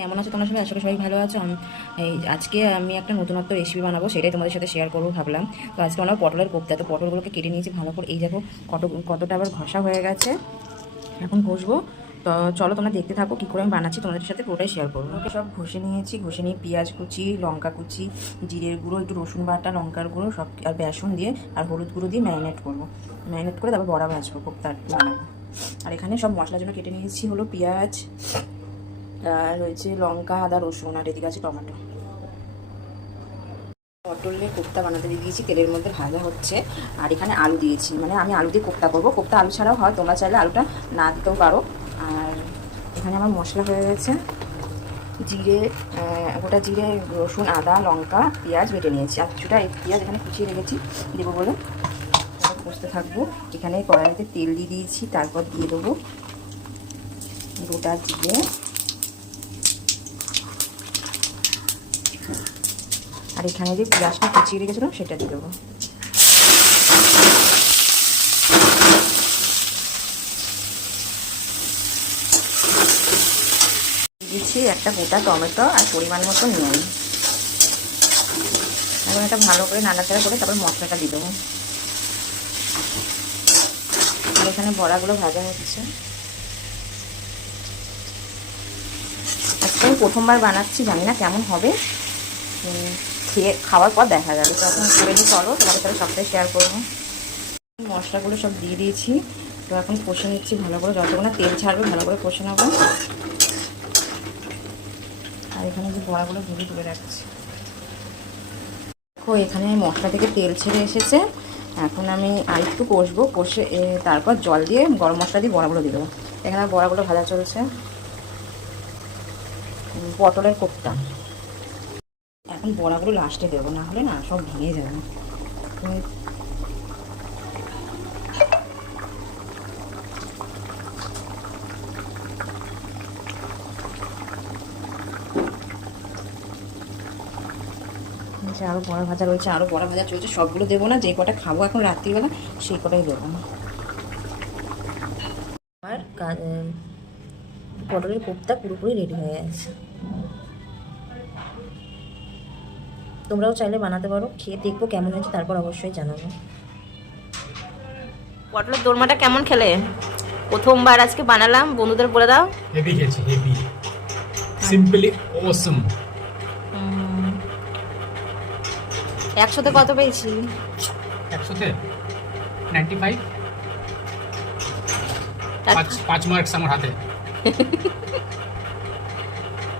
কেমন আছো তোমরা সবাই? আশা করি সবাই ভালো আছো। আজকে আমি একটা নতুনত্ব রেসিপি বানাবো, সেটাই তোমাদের সাথে শেয়ার করবো ভাবলাম। তো আজকে বানাবো পটলের কোপ্তা। তো পটলগুলোকে কেটে নিয়েছি ভালো করে, এই দেখো কতটা আবার ঘষা হয়ে গেছে। এখন ঘষবো। তো চলো তোমরা দেখতে থাকো কী করে আমি বানাচ্ছি, তোমাদের সাথে পুরোটাই শেয়ার করবো। ওকে সব ঘষে নিয়েছি, ঘষে নিয়ে পেঁয়াজ কুচি, লঙ্কা কুচি, জিরের গুঁড়ো, একটু রসুন বাটা, লঙ্কার গুঁড়ো সব আর বেসন দিয়ে আর হলুদ গুঁড়ো দিয়ে ম্যারিনেট করবো। ম্যারিনেট করে তারপর বড়া ভাজবো, কোপ্তা বানাবো। আর এখানে সব মশলার জন্য কেটে নিয়েছি হলো পেঁয়াজ, আর রয়েছে লঙ্কা, আদা, রসুন, আর এদিকে আছে টমেটো। পটলের কোপ্তা বানাতে দিয়ে দিয়েছি, তেলের মধ্যে ভাজা হচ্ছে। আর এখানে আলু দিয়েছি, মানে আমি আলু দিয়ে কোপ্তা করবো। কোপ্তা আলু ছাড়াও হয়, তোমরা চাইলে আলুটা না দিতেও পারো। আর এখানে আমার মশলা হয়ে গেছে, জিরে, গোটা জিরে, রসুন, আদা, লঙ্কা, পেঁয়াজ বেটে নিয়েছি। আর কিছুটা এই পেঁয়াজ এখানে কুচিয়ে রেখেছি দেবো বলে, কষতে থাকবো। এখানে কড়াইতে তেল দিয়ে দিয়েছি, তারপর দিয়ে দেবো গোটা জিরে, আর এখানে যে পেঁয়াজটা কুচিয়ে রেখেছিলাম সেটা দিয়ে দেবো। দিচ্ছি একটা গোটা টমেটো আর পরিমাণ মতো নুন। এখন এটা ভালো করে নাড়াচাড়া করে তারপর মশলাটা দিয়ে দেবো। আর এখানে বড়াগুলো ভাজা হচ্ছে। আজকে আমি প্রথমবার বানাচ্ছি, জানি না কেমন হবে, খাওয়ার পর দেখা যাবে। তো এখন করে নিই, চলো তোমাদের সাথে সবটাই শেয়ার করবো। মশলাগুলো সব দিয়ে দিয়েছি, তো এখন কষে নিচ্ছি ভালো করে, যতক্ষণ না তেল ছাড়বে ভালো করে কষে নেবো। আর এখানে যে বড়াগুলো ভেজে তুলে রাখছি, দেখো এখানে মশলা থেকে তেল ছেড়ে এসেছে। এখন আমি আর একটু কষবো, কষে তারপর জল দিয়ে গরম মশলা দিয়ে বড়াগুলো দিয়ে দেবো। এখানে বড়াগুলো ভাজা চলছে। পটলের কোপ্তা এখন বড়াগুলো লাস্টে দেবো, না হলে না সব ভেঙে যাবে। আরও বড়া ভাজা রয়েছে, আরও বড়া ভাজা চলছে। সবগুলো দেবো না, যে কটা খাবো এখন রাত্রিবেলা সেই কটাই দেবো না। আর পটলের কোপ্তা পুরোপুরি রেডি হয়ে গেছে। তোমরাও চাইলে বানাতে পারো, খেয়ে দেখবো কেমন হয়েছে, তারপর অবশ্যই জানাবো। পটলের দোরমাটা কেমন খেলে? প্রথমবার আজকে বানালাম, বন্ধুদের বলে দাও। হেভি খেয়েছি, হেভি, সিম্পলি অসম। 100তে কত পেয়েছি? 100তে 95। 5 মার্কস আমার হাতে।